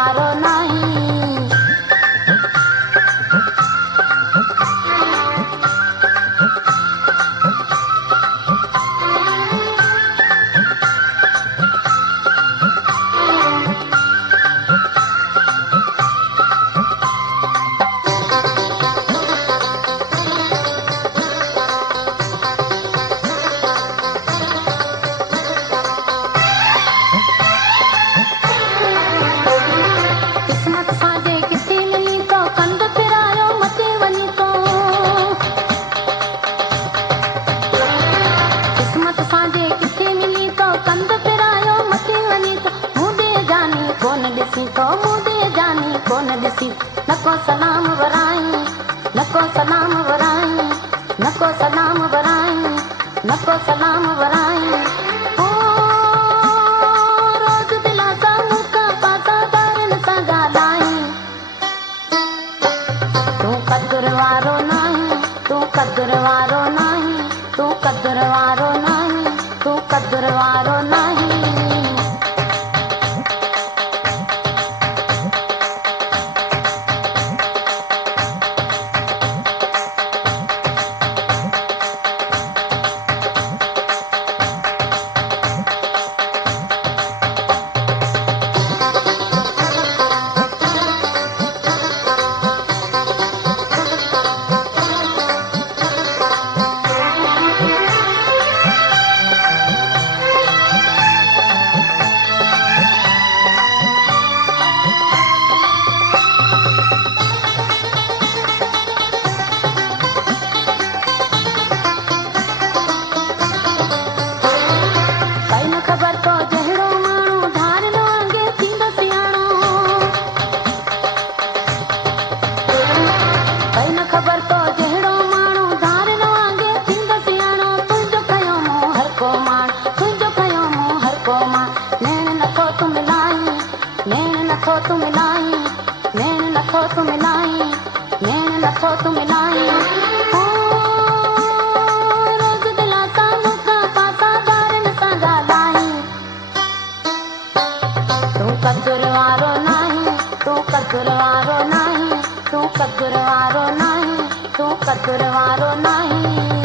वारो नहीं। नको सलाम वराई, नको सलाम वराई, नको सलाम वराई, नको सलाम वराई। ओ रोज दिलासा मुका पासा दारन सा गालाई। तू कदर वारो नहीं, तू कदर वारो नहीं, तू कदर वारो नहीं, तू कदर वारो नहीं। नखो तू मिलाई, नैन नखो तू मिलाई, नैन नखो तू मिलाई। ओ रोज दिलासा मुका पासा दारन सा गालाई। तू कदर वारो नहीं, तू कदर वारो नहीं, तू कदर वारो नहीं, तू कदर वारो नहीं।